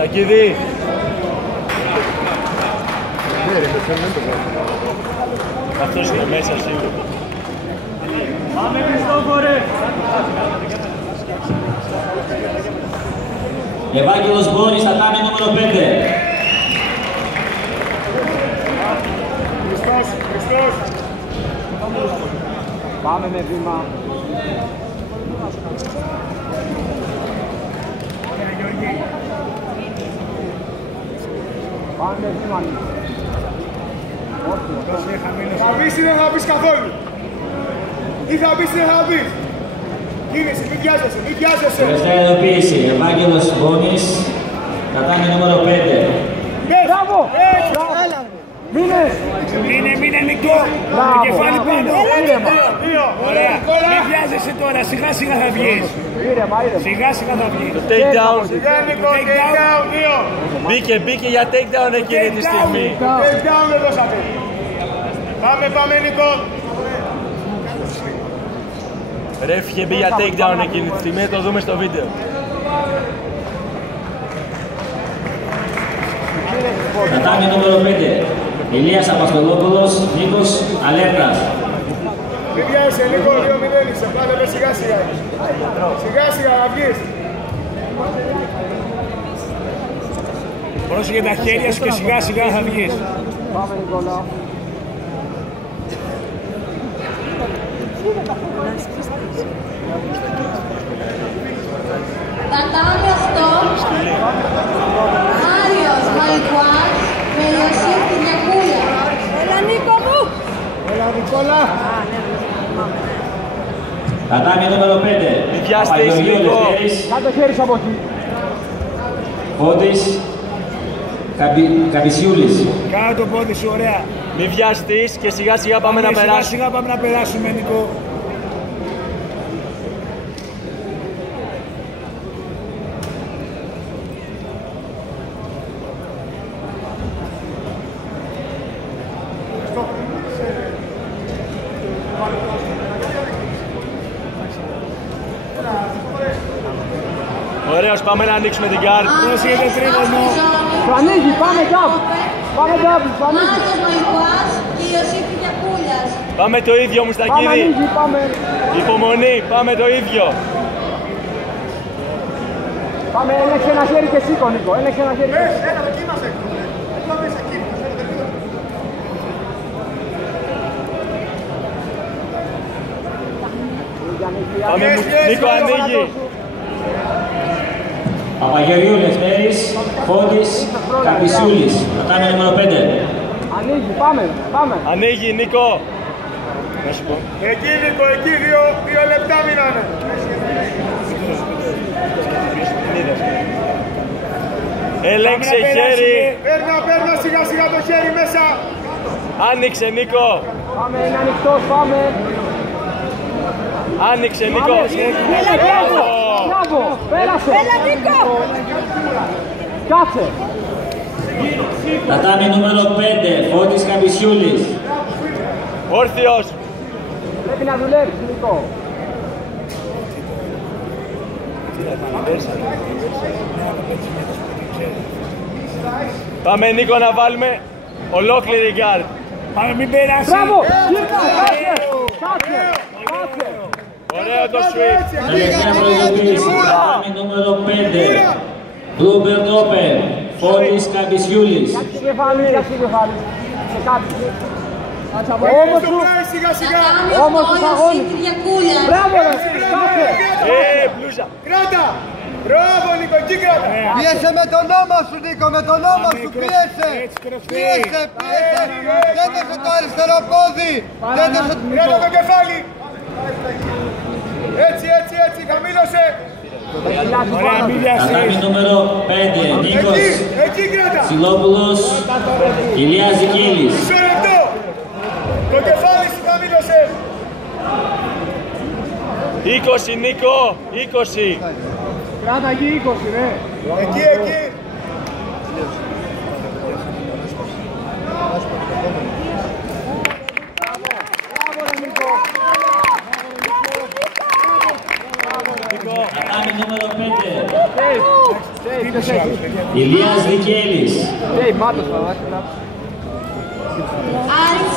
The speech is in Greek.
Στακίδη. Αυτός είναι μέσα σίγουρα. Πάμε Χριστόφορε! Ευάγγελος Μπόνης, τατάμι νούμερο 5. Χριστός! Πάμε με βήμα. Πάμε με βήμα. Θα πεις ή δεν θα πεις καθόλου. Ή θα πεις ή δεν θα πεις. Κίνηση, μην βιάζεσαι, μην βιάζεσαι. Τελευταία ειδοποίηση, Ευάγγελος Μπόνης, τατάμι νούμερο 5. Μπράβο! Μείνες! Μείνε Νικό! Το κεφάλι πάνω! Ωραία! Μην βιάζεσαι τώρα, σιγά σιγά θα βγεις! Σιγά σιγά θα βγεις! Το take down! Σιγά Νικό, take down, δύο! Μπήκε για take down εκείνη τη στιγμή! Take down δεν δώσατε! Πάμε Νικό! Ρεφ είχε μπει για take down εκείνη τη στιγμή, το δούμε στο βίντεο. Τατάμι νούμερο 5. Ηλίας Απαστολόπουλος, Νίκος Αλέρτας. Μην βιάζεσαι Νίκο, 2-0 είσαι, πάνε με σιγά σιγά. Σιγά σιγά να βγεις. Πρόσεχε τα χέρια σου και σιγά σιγά θα βγεις! Πάμε Νικόλα. Τατάμι 8, Μάριος Μαλικουάς με Ιωσήφ Κυριακούλια. Έλα Νίκο μου! Έλα Νικόλα! Τατάμι νούμερο 5. Μην βιάστε εις Νίκο! Κάτω χέρι από εκεί. Φώτης Καπισιούλης. Κάνε το πόδι σου, ωραία! Μην βιαστείς και σιγά σιγά πάμε να Σιγά περάσουμε. σιγά πάμε να περάσουμε Νικό! Ωραίος, πάμε να ανοίξουμε την κάρτα. Πρόσεχε τρίγωνο! Το ανοίγει, πάμε double. Πάμε double, το ανοίγει. Μάριος Μαλικουάς και Ιωσήφ Κυριακούλιας. Πάμε το ίδιο μου Πάμε Στακίδη. ανοίγει, πάμε. Υπομονή, πάμε το ίδιο. Πάμε, έλεξε ένα χέρι και σήκω Νίκο. Έλεξε ένα χέρι και σήκω. Έλα δοκίμασε. Έλα μέσα εκεί. Πάμε Νίκο, ανοίγει. Παπαγεωργίου Λευτέρης, Φώτης Καπισιούλης. Τατάμι νούμερο 5. Ανοίγει, πάμε. Ανοίγει Νίκο. Να σου πω. Εκεί Νίκο, εκεί 2 λεπτά μείνανε. Έλεξε χέρι. Παίρνα σιγά σιγά το χέρι μέσα. Άνοιξε Νίκο. Πάμε, είναι ανοιχτός, πάμε. Άνοιξε Νίκο. Μπράβο, πέρασε. Έλα Νίκο! Κάτσε. Τατάμι νούμερο 5. Φώτης Καπισιούλης. Όρθιος. Πρέπει να δουλεύεις Νίκο. Πάμε Νίκο να βάλουμε ολόκληρη γκάρτ. Πάμε μην περάσει! Μπράβο, κάτσε. Ωραίο το switch. Τελευταία προειδοποίηση. Τατάμι νούμερο 5. Ρούμπερτ Όπεν. Φώτης Καπισιούλης. Κάτσε κεφάλι. Σε κάτσε. Όμως το πλάι σιγά σιγά. Όμως τους αγώνες. Κυριακούλιας. Μπράβο, κάτσε. Μπλούζα. Κράτα. Μπράβο Νίκο, εκεί κράτα. Πίεσε με τον νόμο σου Νίκο, με τον νόμο σου, πίεσε! Πίεσε! Δεν δώσε το αριστερό πόδι! Δεν δώσε το... Κράτα το κεφάλι. Έτσι, χαμήλωσε. Ωραία, μην Τατάμι βιάσεις! νούμερο 5. Νίκος Εκεί κράτα. Ψηλόπουλος. Ηλίας Ζικίλης. Μισό λεπτό. Το κεφάλι σου χαμήλωσε. 20 Νίκο. 20. Κράτα εκεί 20, ναι. Εκεί. Τατάμι νούμερο 5. Ηλίας Δικέλης. Μάτος θα δώσει. Άρης